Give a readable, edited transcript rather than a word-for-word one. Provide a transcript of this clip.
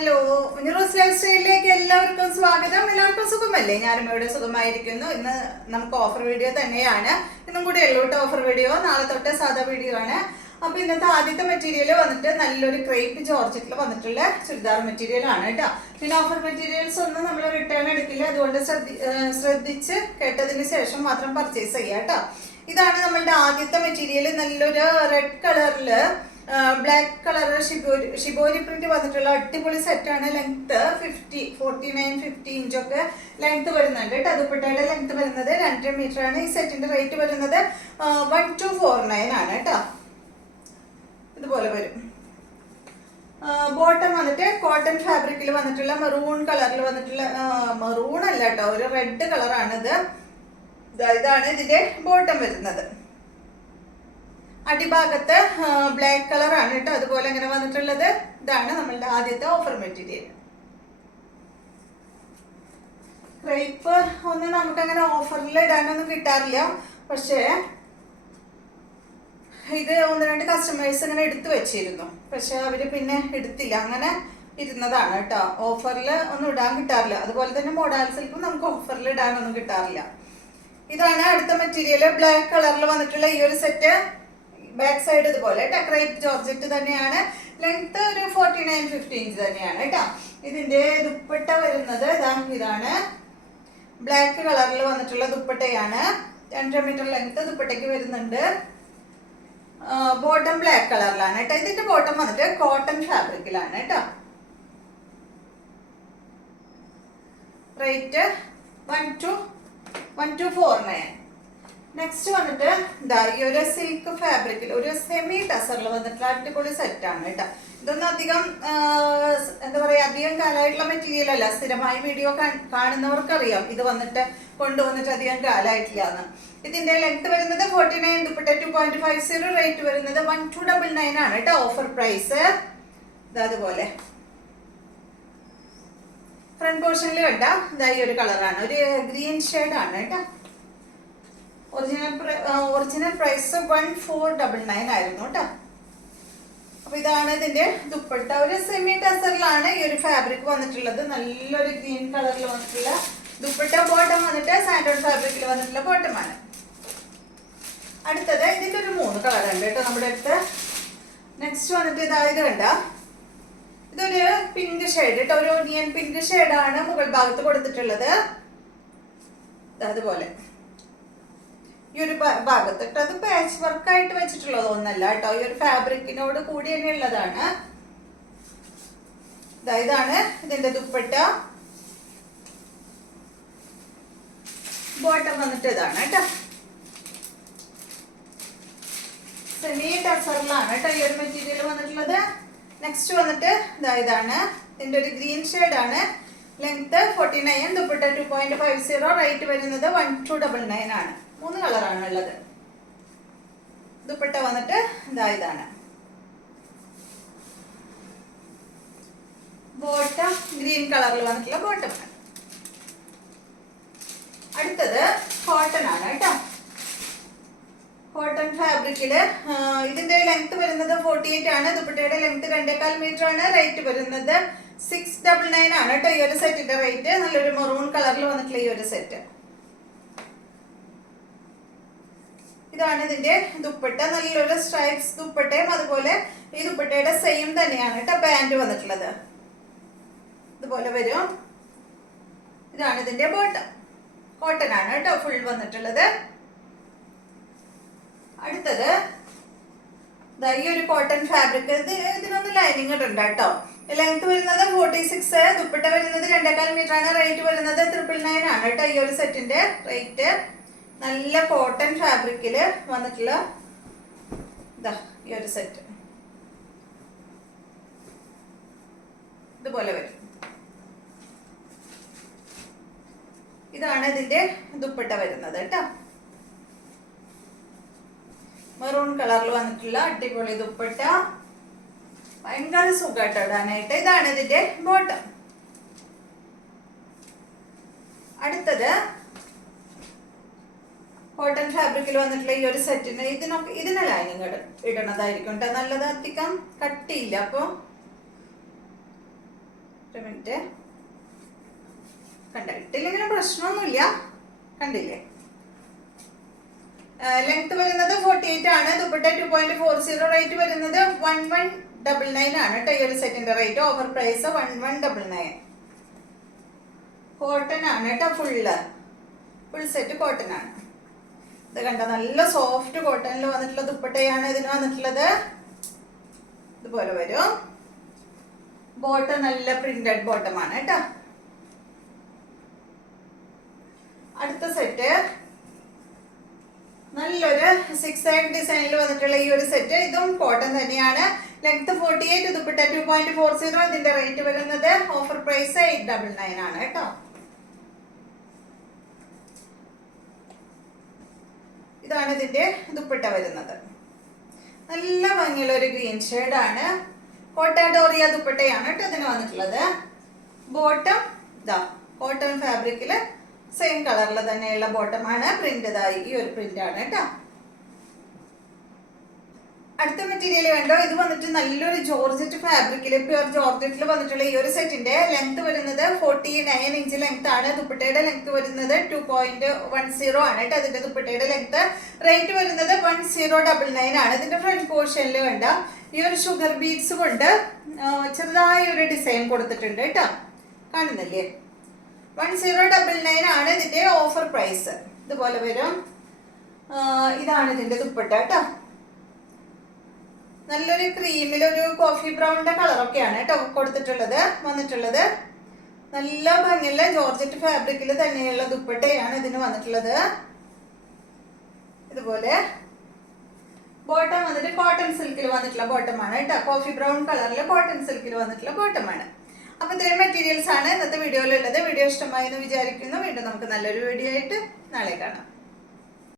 Hello, മിനിറോസ് life സ്റ്റൈലിലേക്ക് എല്ലാവർക്കും സ്വാഗതം. എല്ലാവർക്കും സുഖമല്ലേ? ഞാനും ഇവിടെ സുഖമായിരിക്കുന്നു. ഇന്ന് നമുക്ക് ഓഫർ വീഡിയോ തന്നെയാണ്. ഇന്നും കൂടി എല്ലോട്ട് ഓഫർ വീഡിയോ, നാളെ തൊട്ട് സാധാ വീഡിയോ ആണ്. അപ്പൊ ഇന്നത്തെ ആദ്യത്തെ മെറ്റീരിയൽ വന്നിട്ട് നല്ലൊരു ക്രേപ്പ് ജോർജറ്റിൽ വന്നിട്ടുള്ള ചുരിദാർ മെറ്റീരിയൽ ആണ് കേട്ടോ. പിന്നെ ഓഫർ മെറ്റീരിയൽസ് ഒന്നും നമ്മൾ റിട്ടേൺ എടുക്കില്ല, അതുകൊണ്ട് ശ്രദ്ധിച്ച് കേട്ടതിന് ശേഷം മാത്രം പർച്ചേസ് ചെയ്യാം കേട്ടോ. ഇതാണ് നമ്മളുടെ ആദ്യത്തെ മെറ്റീരിയൽ. നല്ലൊരു റെഡ് കളറില് ബ്ലാക്ക് കളർ ഷിബോരി പ്രിന്റ് വന്നിട്ടുള്ള അടിപൊളി സെറ്റാണ്. ലെങ്ത് 49-50 ഇഞ്ചൊക്കെ ലെങ്ത് വരുന്നുണ്ട് കേട്ടോ. ദുപ്പട്ടയുടെ ലെങ്ത് വരുന്നത് 2.5 മീറ്റർ ആണ്. ഈ സെറ്റിന്റെ റേറ്റ് വരുന്നത് 1249 ആണ് കേട്ടോ. ഇതുപോലെ വരും. ബോട്ടം വന്നിട്ട് കോട്ടൺ ഫാബ്രിക്കിൽ വന്നിട്ടുള്ള മെറൂൺ കളറിൽ വന്നിട്ടുള്ള മെറൂൺ അല്ല കേട്ടോ, ഒരു റെഡ് കളറാണിത്. ഇതാണ് ഇതിന്റെ ബോട്ടം വരുന്നത്. അടിഭാഗത്ത് ബ്ലാക്ക് കളർ ആണ് കേട്ടോ. അതുപോലെ ഇങ്ങനെ വന്നിട്ടുള്ളത്. ഇതാണ് നമ്മളുടെ ആദ്യത്തെ ഓഫർ മെറ്റീരിയൽ. ക്രേപ്പ് ഒന്നും നമുക്കങ്ങനെ ഓഫറിൽ ഇടാനൊന്നും കിട്ടാറില്ല. പക്ഷേ ഇത് 1-2 കസ്റ്റമേഴ്സ് ഇങ്ങനെ എടുത്തു വെച്ചിരുന്നു. പക്ഷെ അവര് പിന്നെ എടുത്തില്ല, അങ്ങനെ ഇരുന്നതാണ് കേട്ടോ. ഓഫറിൽ ഒന്നും ഇടാൻ കിട്ടാറില്ല. അതുപോലെ തന്നെ മോഡൽ സിൽക്കും നമുക്ക് ഓഫറിൽ ഇടാനൊന്നും കിട്ടാറില്ല. ഇതാണ് അടുത്ത മെറ്റീരിയൽ. ബ്ലാക്ക് കളറിൽ വന്നിട്ടുള്ള ഈ ഒരു സെറ്റ്. ബാക്ക് സൈഡ് ഇതുപോലെ ക്രേപ്പ് ജോർജറ്റ് തന്നെയാണ്. ലെങ്ത് ഒരു 49-50 ഇഞ്ച് തന്നെയാണ് കേട്ടോ. ഇതിന്റെ ദുപ്പട്ട വരുന്നത് ഇതാണ്. ബ്ലാക്ക് കളറിൽ വന്നിട്ടുള്ള ദുപ്പട്ടയാണ്. 2.5 മീറ്റർ ലെങ്ത് ദുപ്പട്ടയ്ക്ക് വരുന്നുണ്ട്. ബോട്ടം ബ്ലാക്ക് കളറിലാണ് കേട്ടോ. ഇതിന്റെ ബോട്ടം വന്നിട്ട് കോട്ടൺ ഫാബ്രിക്കിലാണ് കേട്ടോ. റേറ്റ് 1249. നെക്സ്റ്റ് വന്നിട്ട് ഈ ഒരു സിൽക്ക് ഫാബ്രിക്കിൽ ഒരു സെമി ടസറിൽ വന്നിട്ടുള്ള അടിപൊളി സെറ്റാണ് കേട്ടോ. ഇതൊന്നും അധികം എന്താ പറയാ, അധികം കാലമായിട്ടുള്ള മെറ്റീരിയൽ അല്ല. സ്ഥിരമായി വീഡിയോ കാണുന്നവർക്കറിയാം ഇത് വന്നിട്ട് കൊണ്ടുവന്നിട്ട് അധികം കാലമായിട്ടില്ലാന്ന്. ഇതിന്റെ ലെങ്ത് വരുന്നത് 49, ദുപ്പട്ട 2.50, റേറ്റ് വരുന്നത് 1299 ആണ് കേട്ടോ. ഓഫർ പ്രൈസ് അതുപോലെ. ഫ്രണ്ട് പോർഷനിൽ കണ്ട ഈ ഒരു കളറാണ്, ഒരു ഗ്രീൻ ഷെയ്ഡ് ആണ് കേട്ടോ. ഒറിജിനൽ പ്രൈസ് 1499 ആയിരുന്നു കേട്ടോ. അപ്പൊ ഇതാണ് ഇതിന്റെ ദുപ്പട്ട. ഒരു സെമി ടസറിലാണ് ഈ ഒരു ഫാബ്രിക് വന്നിട്ടുള്ളത്. നല്ലൊരു ഗ്രീൻ കളറിൽ വന്നിട്ടുള്ള ദുപ്പട്ട. ബോട്ടം വന്നിട്ട് സാൻഡോൺ ഫാബ്രിക്കിൽ വന്നിട്ടുള്ള ബോട്ടമാണ്. അടുത്തത് ഇതിന്റെ ഒരു 3 കളർ ഉണ്ട് കേട്ടോ നമ്മുടെ അടുത്ത്. നെക്സ്റ്റ് വന്നിട്ട് ഇത് കണ്ട, ഇതൊരു പിങ്ക് ഷെയ്ഡ് കേട്ടോ. ഒരു ഓണിയൻ പിങ്ക് ഷെയ്ഡാണ് മുകൾ ഭാഗത്ത് കൊടുത്തിട്ടുള്ളത്. അതുപോലെ ഈ ഒരു ഭാഗത്ത് കേട്ടോ. അത് പാച്ച് വർക്ക് ആയിട്ട് വെച്ചിട്ടുള്ളത് ഒന്നല്ല കേട്ടോ. ഈ ഒരു ഫാബ്രിക്കിനോട് കൂടി തന്നെ ഉള്ളതാണ്. ഇതാണ് ഇതിന്റെ ദുപ്പട്ട. ബോട്ടം വന്നിട്ട് ഇതാണ് കേട്ടോ. സെമി ടസറിലാണ് കേട്ടോ ഈ ഒരു മെറ്റീരിയൽ വന്നിട്ടുള്ളത്. നെക്സ്റ്റ് വന്നിട്ട് ഇതാണ്. ഇതിന്റെ ഒരു ഗ്രീൻ ഷെയ്ഡ് ആണ്. ലെങ്ത് 49, ദുപ്പട്ട 2.50, റേറ്റ് വരുന്നത് 1299 ആണ്. 3 കളറാണ് ഉള്ളത്. ദുപ്പട്ട വന്നിട്ട് ഇതാണ്. ബോട്ടം ഗ്രീൻ കളറിൽ വന്നിട്ടുള്ള ബോട്ടമാണ്. അടുത്തത് കോട്ടൺ ആണ് കേട്ടോ. കോട്ടൺ ഫാബ്രിക്കില് ഇതിന്റെ ലെങ്ത് വരുന്നത് 48 ആണ്. ദുപ്പട്ടയുടെ ലെങ്ത് 2.25 മീറ്റർ ആണ്. റേറ്റ് വരുന്നത് 699 ആണ് കേട്ടോ. ഈ ഒരു സെറ്റിന്റെ റേറ്റ്. നല്ലൊരു മെറൂൺ കളറിൽ വന്നിട്ടുള്ള ഈ ഒരു സെറ്റ്. ഇതാണ് ഇതിന്റെ ദുപ്പട്ട. നല്ലൊരു സ്ട്രൈപ്സ് ദുപ്പട്ടയും അതുപോലെ ഈ ദുപ്പട്ടയുടെ സെയിം തന്നെയാണ് കേട്ടോ പാന്റ് വന്നിട്ടുള്ളത്. ഇതുപോലെ വരും. ഇതാണ് ഇതിന്റെ ബോട്ടം. കോട്ടൺ ആണ് കേട്ടോ ഫുൾ വന്നിട്ടുള്ളത്. അടുത്തത് ഈ ഒരു കോട്ടൺ ഫാബ്രിക്. ഇതിനൊന്ന് ലൈനിങ് ഇടണ്ട കേട്ടോ. ലെങ്ത് വരുന്നത് 46, ദുപ്പട്ട വരുന്നത് 2.25 മീറ്റർ ആണ്. റേറ്റ് വരുന്നത് 999 ആണ് കേട്ടോ ഈ ഒരു സെറ്റിന്റെ റേറ്റ്. നല്ല കോട്ടൺ ഫാബ്രിക്കില് വന്നിട്ടുള്ള ഈ ഒരു സെറ്റ്. ഇതുപോലെ വരും. ഇതാണ് ഇതിന്റെ ദുപ്പട്ട വരുന്നത് കേട്ടോ. മെറൂൺ കളറിൽ വന്നിട്ടുള്ള അടിപൊളി ദുപ്പട്ട. ഭയങ്കര സുഖമായിട്ട് ഇടാനായിട്ട്. ഇതാണ് ഇതിന്റെ ബോട്ടം. അടുത്തത് കോട്ടൺ ഫാബ്രിക്കിൽ വന്നിട്ടുള്ള ഈ ഒരു സെറ്റിന് ഇതിന് ലൈനിങ് ഇടണതായിരിക്കും കേട്ടോ നല്ലത്. അധികം കട്ടിയില്ല. അപ്പോൾ ഒരു മിനിറ്റ്. കണ്ട, ഇട്ടില്ലെങ്കിലും പ്രശ്നമൊന്നുമില്ല. കണ്ടില്ലേ? ലെങ്ത് വരുന്നത് 48 ആണ്. ദുപ്പട്ട 2.40. റേറ്റ് വരുന്നത് 1199 ആണ് കേട്ടോ. ഈ ഒരു സെറ്റിന്റെ റേറ്റ്. Offer price 1199. കോട്ടൺ ആണ് കേട്ടോ. ഫുൾ സെറ്റ് കോട്ടൺ ആണ്. ഇത് കണ്ട, നല്ല സോഫ്റ്റ് കോട്ടണിൽ വന്നിട്ടുള്ള ദുപ്പട്ടയാണ് ഇതിന് വന്നിട്ടുള്ളത്. ഇതുപോലെ വരും. ബോട്ടം നല്ല പ്രിന്റഡ് ബോട്ടമാണ് കേട്ടോ. അടുത്ത സെറ്റ് നല്ലൊരു 6 ഡിസൈനിൽ വന്നിട്ടുള്ള ഈ ഒരു സെറ്റ്. ഇതും കോട്ടൺ തന്നെയാണ്. ലെങ്ത് 48, ദുപ്പട്ട 2.40. ഇതിന്റെ റേറ്റ് വരുന്നത് ഓഫർ പ്രൈസ് 899 ആണ് കേട്ടോ. ഇതാണ് ഇതിന്റെ ദുപ്പട്ട വരുന്നത്. നല്ല ഭംഗിയുള്ള ഒരു ഗ്രീൻ ഷെയ്ഡാണ്. കോട്ടാഡോറിയ ദുപ്പട്ടയാണ് കേട്ടോ ഇതിന് വന്നിട്ടുള്ളത്. ബോട്ടം ഇതാ കോട്ടൺ ഫാബ്രിക്കില് സെയിം കളറിൽ തന്നെയുള്ള ബോട്ടമാണ്. പ്രിന്റ് ഇതായി ഈ ഒരു പ്രിന്റ് ആണ് കേട്ടോ. അടുത്ത മെറ്റീരിയൽ കണ്ടോ, ഇത് വന്നിട്ട് നല്ലൊരു ജോർജറ്റ് ഫാബ്രിക്കില്, പ്യുർ ജോർജറ്റിൽ വന്നിട്ടുള്ള ഈ ഒരു സെറ്റിന്റെ ലെങ്ത് വരുന്നത് 49 ഇഞ്ച് ലെങ്ത് ആണ്. ദുപ്പട്ടയുടെ ലെങ്ത് വരുന്നത് 2.10 ആണ് കേട്ടോ. അതിന്റെ ദുപ്പട്ടയുടെ ലെങ്ത്. റേറ്റ് വരുന്നത് 1099 ആണ്. ഇതിന്റെ ഫ്രണ്ട് പോർഷനിൽ കണ്ട ഈ ഒരു ഷുഗർ ബീഡ്സ് കൊണ്ട് ചെറുതായി ഒരു ഡിസൈൻ കൊടുത്തിട്ടുണ്ട് കേട്ടോ. കാണുന്നില്ലേ? 1099 ആണ് ഇതിന്റെ ഓഫർ പ്രൈസ്. ഇതുപോലെ വരും. ഇതാണ് ഇതിന്റെ ദുപ്പട്ട കേട്ടോ. നല്ലൊരു ക്രീമിലൊരു കോഫി ബ്രൗണിന്റെ കളറൊക്കെയാണ് കേട്ടോ കൊടുത്തിട്ടുള്ളത് വന്നിട്ടുള്ളത്. നല്ല ഭംഗിയുള്ള ജോർജറ്റ് ഫാബ്രിക്കിൽ തന്നെയുള്ള ദുപ്പട്ടയാണ് ഇതിന് വന്നിട്ടുള്ളത്. ഇതുപോലെ ബോട്ടം വന്നിട്ട് കോട്ടൺ സിൽക്കിൽ വന്നിട്ടുള്ള ബോട്ടമാണ് കേട്ടോ. കോഫി ബ്രൗൺ കളറിൽ കോട്ടൺ സിൽക്കിൽ വന്നിട്ടുള്ള ബോട്ടമാണ്. അപ്പൊ ഇത്രയും മെറ്റീരിയൽസ് ആണ് ഇന്നത്തെ വീഡിയോയിലുള്ളത്. വീഡിയോ ഇഷ്ടമായി എന്ന് വിചാരിക്കുന്നു. വീണ്ടും നമുക്ക് നല്ലൊരു വീഡിയോ ആയിട്ട് നാളെ കാണാം.